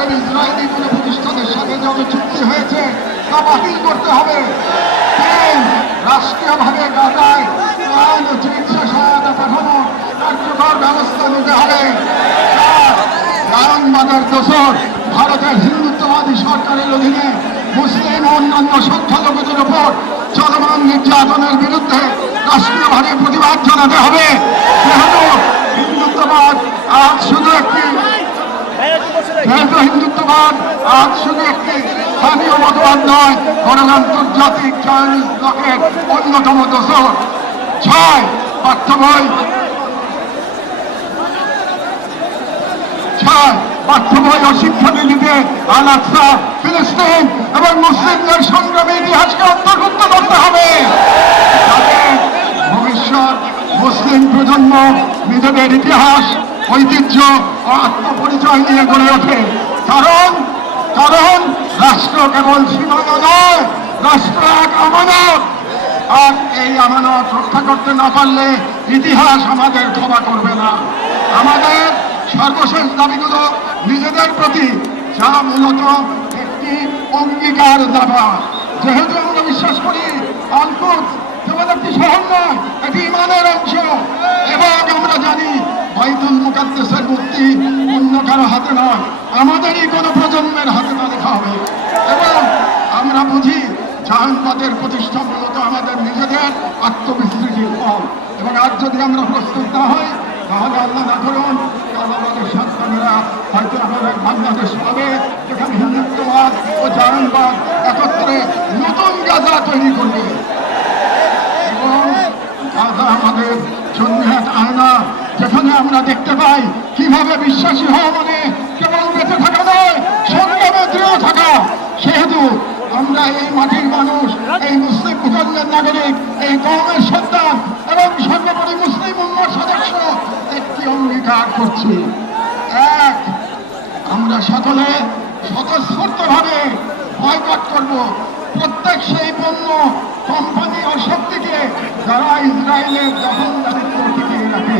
আরব Israeli কোনো প্রতিষ্ঠানের সাথে যত চুক্তি হয়েছে তা বাতিল করতে হবে। রাষ্ট্রীয়ভাবে গাজায় ত্রাণ ও চিকিৎসা সহায়তা পাঠানো কার্যকর ব্যবস্থা নিতে হবে। জায়নবাদের দোষর ভারতের হিন্দুত্ববাদী সরকারের অধীনে মুসলিম ও অন্যান্য সংখ্যালঘুদের উপর চলমান নির্যাতনের বিরুদ্ধে রাষ্ট্রীয়ভাবে প্রতিবাদ জানাতে হবে। যেহেতু হিন্দুত্ববাদ আজ শুধু একটি স্থানীয় মতবাদ নয়, বরং আন্তর্জাতিক চাইনিজ ব্লকের অন্যতম দোষর। 6 পাঠ্য বই ও শিক্ষানীতিতে আল-আকসা, ফিলিস্তিন এবং মুসলিমদের সংগ্রামী ইতিহাসকে অন্তর্ভুক্ত করতে হবে, যাতে ভবিষ্যৎ মুসলিম প্রজন্ম নিজেদের ইতিহাস, ঐতিহ্য ও আত্মপরিচয় নিয়ে গড়ে ওঠে। কারণ রাষ্ট্র কেবল সীমানা নয়, রাষ্ট্র এক আমানত। আর এই আমানত রক্ষা করতে না পারলে ইতিহাস আমাদের ক্ষমা করবে না। আমাদের সর্বশেষ দাবিগুলো নিজেদের প্রতি, যা মূলত একটি অঙ্গীকার দাবা। যেহেতু আমরা বিশ্বাস করি আল-কুদস কেবল একটি শহর নয়, এটি ইমানের অংশ, এবং আমরা জানি বাইতুল মুকাদ্দাসের মূর্তি অন্য কারো হাতে নয়, আমাদেরই কোনো প্রজন্মের হাতে না লেখা হবে। এবং আমরা বুঝি জায়নবাদের প্রতিষ্ঠা মূলত আমাদের নিজেদের আত্মবিস্মৃতির ফল। এবং আজ যদি আমরা প্রস্তুত না হই, তাহলে আল্লাহ না করুন, কাল আমাদের সন্তানেরা হয়তো আমাদের বাংলাদেশ পাবে, যেখানে হিন্দুত্ববাদ ও জায়নবাদ একত্রে নতুন গাজা তৈরি করবে। এবং গাজা আমাদের জন্য এক আয়না, যেখানে আমরা দেখতে পাই কিভাবে বিশ্বাসী হওয়া মানে কেবল বেঁচে থাকা নয়, সংগ্রামে দৃঢ় থাকা। সেহেতু আমরা এই মাটির মানুষ, এই মুসলিম ভূখণ্ডের নাগরিক, এই কওমের সন্তান এবং সর্বোপরি মুসলিম উম্মার সদস্য একটি অঙ্গীকার করছি। এক, আমরা সকলে স্বতঃস্ফূর্তভাবে বয়কট করব প্রত্যেক সেই পণ্য, কোম্পানি ও শক্তিকে যারা ইসরায়েলের দখলদারিত্ব টিকিয়ে রাখে।